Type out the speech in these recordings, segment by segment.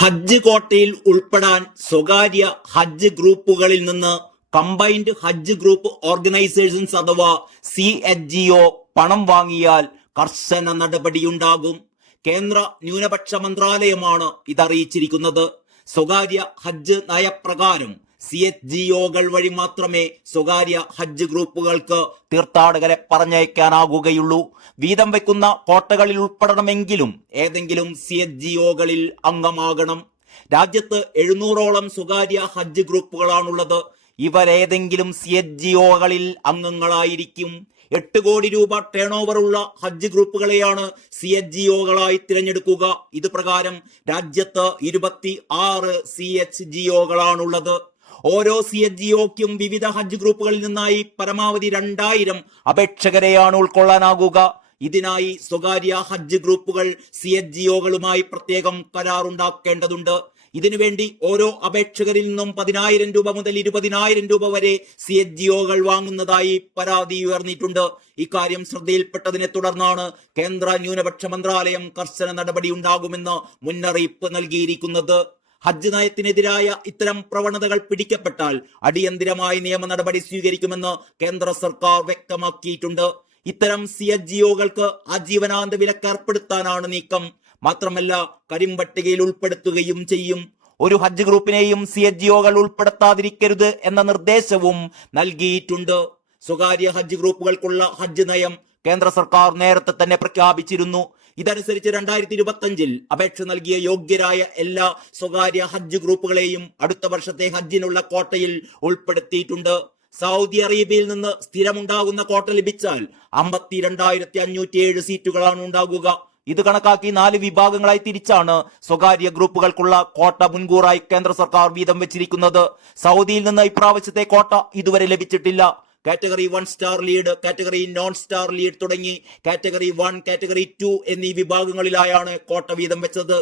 ഹജ്ജ് കോട്ടയിൽ ഉൾപ്പെടാൻ സ്വകാര്യ ഹജ്ജ് ഗ്രൂപ്പുകളിൽ നിന്ന് കമ്പൈൻഡ് ഹജ്ജ് ഗ്രൂപ്പ് ഓർഗനൈസേഷൻസ് അഥവാ സി എച്ച് ജി ഒ പണം വാങ്ങിയാൽ കർശന നടപടിയുണ്ടാകും. കേന്ദ്ര ന്യൂനപക്ഷ മന്ത്രാലയമാണ് ഇതറിയിച്ചിരിക്കുന്നത്. സ്വകാര്യ ഹജ്ജ് നയപ്രകാരം സി എച്ച് വഴി മാത്രമേ സ്വകാര്യ ഹജ്ജ് ഗ്രൂപ്പുകൾക്ക് തീർത്ഥാടകരെ പറഞ്ഞയക്കാനാകുകയുള്ളൂ. വീതം വെക്കുന്ന കോട്ടകളിൽ ഉൾപ്പെടണമെങ്കിലും ഏതെങ്കിലും സി എച്ച് ജി അംഗമാകണം. രാജ്യത്ത് എഴുന്നൂറോളം സ്വകാര്യ ഹജ്ജ് ഗ്രൂപ്പുകളാണുള്ളത്. ഇവരേതെങ്കിലും സി എച്ച് ജി അംഗങ്ങളായിരിക്കും. എട്ട് കോടി രൂപ ടേൺ ഉള്ള ഹജ്ജ് ഗ്രൂപ്പുകളെയാണ് സി എച്ച് ജി ഒകളായി തിരഞ്ഞെടുക്കുക. ഇത് പ്രകാരം രാജ്യത്ത് ഇരുപത്തി ആറ് സി എച്ച് ജി ഒകളാണുള്ളത്. ഓരോ സി എച്ച് ജി ഒക്കും വിവിധ ഹജ്ജ് ഗ്രൂപ്പുകളിൽ നിന്നായി പരമാവധി രണ്ടായിരം അപേക്ഷകരെയാണ് ഉൾക്കൊള്ളാനാകുക. ഇതിനായി സ്വകാര്യ ഹജ്ജ് ഗ്രൂപ്പുകൾ സി എച്ച് ജി ഒകളുമായി പ്രത്യേകം കരാറുണ്ടാക്കേണ്ടതുണ്ട്. ഇതിനുവേണ്ടി ഓരോ അപേക്ഷകരിൽ നിന്നും പതിനായിരം രൂപ മുതൽ ഇരുപതിനായിരം രൂപ വരെ സി എച്ച് ജി ഒകൾ വാങ്ങുന്നതായി പരാതി ഉയർന്നിട്ടുണ്ട്. ഇക്കാര്യം ശ്രദ്ധയിൽപ്പെട്ടതിനെ തുടർന്നാണ് കേന്ദ്ര ന്യൂനപക്ഷ മന്ത്രാലയം കർശന നടപടി ഉണ്ടാകുമെന്ന് മുന്നറിയിപ്പ് നൽകിയിരിക്കുന്നത്. ഹജ്ജ് നയത്തിനെതിരായ ഇത്തരം പ്രവണതകൾ പിടിക്കപ്പെട്ടാൽ അടിയന്തിരമായി നിയമ നടപടി സ്വീകരിക്കുമെന്ന് കേന്ദ്ര സർക്കാർ വ്യക്തമാക്കിയിട്ടുണ്ട്. ഇത്തരം സി എച്ച് ജിഒകൾക്ക് ആജീവനാന്ത വിലക്ക് ഏർപ്പെടുത്താനാണ് നീക്കം. മാത്രമല്ല കരിമ്പട്ടികയിൽ ഉൾപ്പെടുത്തുകയും ചെയ്യും. ഒരു ഹജ്ജ് ഗ്രൂപ്പിനെയും സി എച്ച് ജിഒകൾ ഉൾപ്പെടുത്താതിരിക്കരുത് എന്ന നിർദ്ദേശവും നൽകിയിട്ടുണ്ട്. സ്വകാര്യ ഹജ്ജ് ഗ്രൂപ്പുകൾക്കുള്ള ഹജ്ജ് നയം കേന്ദ്ര സർക്കാർ നേരത്തെ തന്നെ പ്രഖ്യാപിച്ചിരുന്നു. ഇതനുസരിച്ച് രണ്ടായിരത്തി ഇരുപത്തി അഞ്ചിൽ അപേക്ഷ നൽകിയ യോഗ്യരായ എല്ലാ സ്വകാര്യ ഹജ്ജ് ഗ്രൂപ്പുകളെയും അടുത്ത വർഷത്തെ ഹജ്ജിനുള്ള കോട്ടയിൽ ഉൾപ്പെടുത്തിയിട്ടുണ്ട്. സൗദി അറേബ്യയിൽ നിന്ന് സ്ഥിരമുണ്ടാകുന്ന കോട്ട ലഭിച്ചാൽ അമ്പത്തി അഞ്ഞൂറ്റി ഏഴ് സീറ്റുകളാണ് ഉണ്ടാകുക. ഇത് കണക്കാക്കി നാല് വിഭാഗങ്ങളായി തിരിച്ചാണ് സ്വകാര്യ ഗ്രൂപ്പുകൾക്കുള്ള കോട്ട മുൻകൂറായി കേന്ദ്ര സർക്കാർ വീതം വെച്ചിരിക്കുന്നത്. സൗദിയിൽ നിന്ന് ഇപ്രാവശ്യത്തെ കോട്ട ഇതുവരെ ലഭിച്ചിട്ടില്ല. Category one star lead category non star lead തുടങ്ങി കാറ്റഗറി വൺ കാറ്റഗറി ടു എന്നീ വിഭാഗങ്ങളിലായാണ് കോട്ട വീതം വെച്ചത്.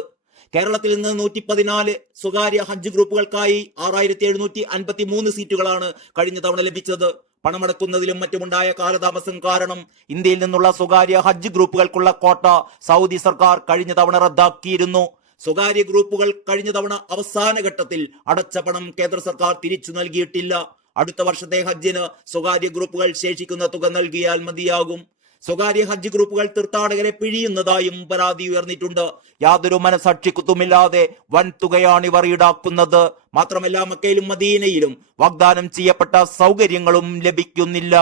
കേരളത്തിൽ നിന്ന് നൂറ്റി പതിനാല് സ്വകാര്യ ഹജ്ജ് ഗ്രൂപ്പുകൾക്കായി ആറായിരത്തി എഴുന്നൂറ്റി അൻപത്തി മൂന്ന് സീറ്റുകളാണ് കഴിഞ്ഞ തവണ ലഭിച്ചത്. പണമടക്കുന്നതിലും മറ്റുമുണ്ടായ കാലതാമസം കാരണം ഇന്ത്യയിൽ നിന്നുള്ള സ്വകാര്യ ഹജ്ജ് ഗ്രൂപ്പുകൾക്കുള്ള കോട്ട സൗദി സർക്കാർ കഴിഞ്ഞ തവണ റദ്ദാക്കിയിരുന്നു. സ്വകാര്യ ഗ്രൂപ്പുകൾ കഴിഞ്ഞ തവണ അവസാന ഘട്ടത്തിൽ അടച്ച പണം കേന്ദ്ര സർക്കാർ തിരിച്ചു നൽകിയിട്ടില്ല. അടുത്ത വർഷത്തെ ഹജ്ജിന് സ്വകാര്യ ഗ്രൂപ്പുകൾ ശേഷിക്കുന്ന തുക നൽകിയാൽ മതിയാകും. സ്വകാര്യ ഹജ്ജ് ഗ്രൂപ്പുകൾ തീർത്ഥാടകരെ പിഴിയുന്നതായും പരാതി ഉയർന്നിട്ടുണ്ട്. യാതൊരു മനസാക്ഷിക്കുത്തുമില്ലാതെ വൻ തുകയാണ് ഇവർ ഈടാക്കുന്നത്. മാത്രമല്ല മക്കയിലും മദീനയിലും വാഗ്ദാനം ചെയ്യപ്പെട്ട സൗകര്യങ്ങളും ലഭിക്കുന്നില്ല.